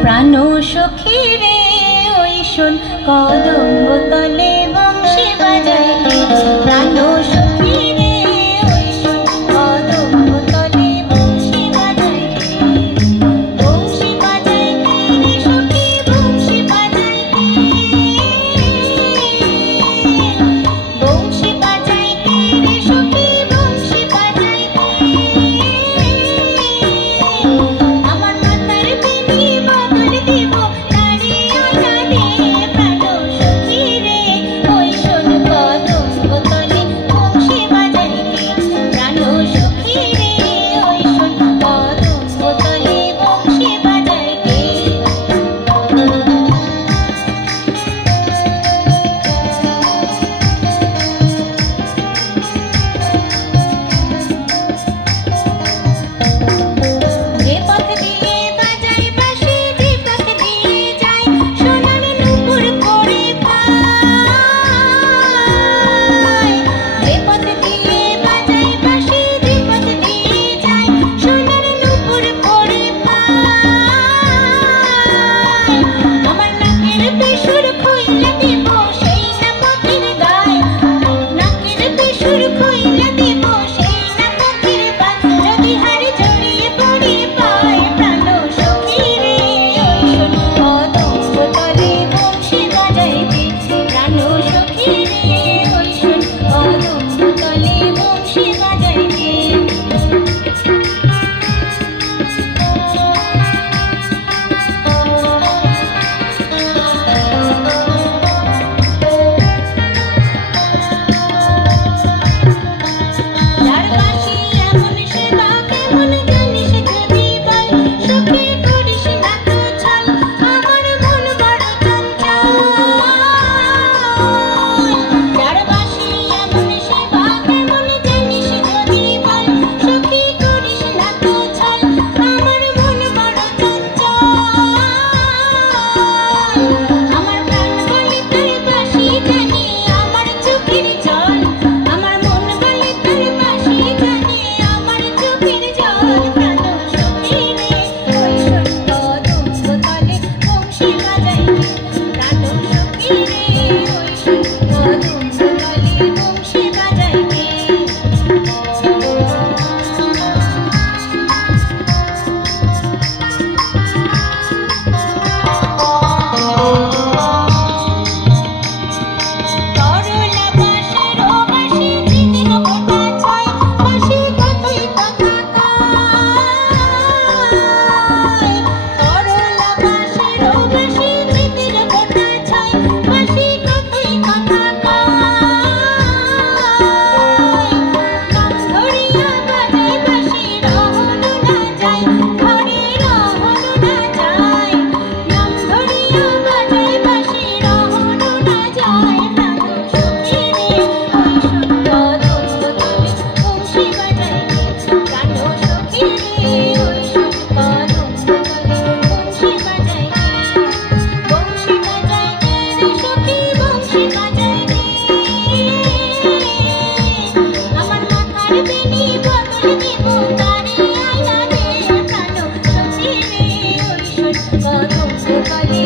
প্রাণ সখী রে ওই শোন কদম্ব তলে বংশী বাজায় কে প্রাণ সখী রে ওই শোন কদম্ব তলে বংশী বাজায় কে বংশী বাজায় কে রে সখী বংশী বাজায় কে বংশী বাজায় কে রে সখী বংশী বাজায় কে আমার মাথার বেনি বদল দিব তারে আয়না দে প্রাণ সখী রে ওই শোন কদম্ব তলে বংশী বাজায় কে প্রাণ সখী রে ওই শোন কদম্ব তলে বংশী বাজায় কে যে পথ দিয়ে বাজায় বাঁশি যে পথ দিয়ে যায় সোনার নূপুর পড়ে পায় যে পথ দিয়ে বাজায় বাঁশি যে পথ দিয়ে যায় সোনার নূপুর পড়ে পায় আমার নাকের বেসুর খইলা দেব সেই না পথের গায় নাকের বেসুর খইলা দেব সেই না পথের বাদ যদি হার জড়িয়ে পড়ে পায় প্রাণ সখী রে ওই শোন কদম্ব তলে বংশী বাজায় কে প্রাণ সখী রে ওই শোন কদম্ব তলে বংশী বাজায় কে যার বাঁশি এমন সেবা কেমন জানিস যদি বল সখী করিস না তো ছল আমার মন বড় চঞ্চল যার বাঁশি এমন সেবা কেমন জানিস যদি বল সখী করিস না তো ছল আমার মন বড় চঞ্চল আমার প্রাণ বলে তোর বাঁশি জানে আমার চোখের জল আমার মন বলে তোর বাঁশি জানে আমার চোখের জল প্রাণ সখী রে ওই শোন কদম্ব তলে বংশী বাজায় কে প্রাণ সখী রে ওই শোন কদম্ব তলে বংশী বাজায় কে করলা বাঁশের বাঁশি চিতির গোটা ছয় বাঁশি কতই কথা কয় করলা বাঁশের বাঁশি চিতির গোটা ছয় বাঁশি কতই কথা কয় কান ধরিয়া বাজায় বাঁশি রহনু না যায় ঘরে রহনু না যায় নাম ধরিয়া বাজায় বাঁশি রহনু না যায় প্রাণ সখী রে ওই শোন কদম্ব তলে বংশী বাজায় কে প্রাণ সখী রে ওই শোন কদম্ব তলে বংশী বাজায় কে বংশী বাজায় কে রে সখী বংশী বাজায় কে আমার মাথার বেনি বদল দিব তারে আয়না দে প্রাণ সখী রে ওই শোন কদম্ব তলে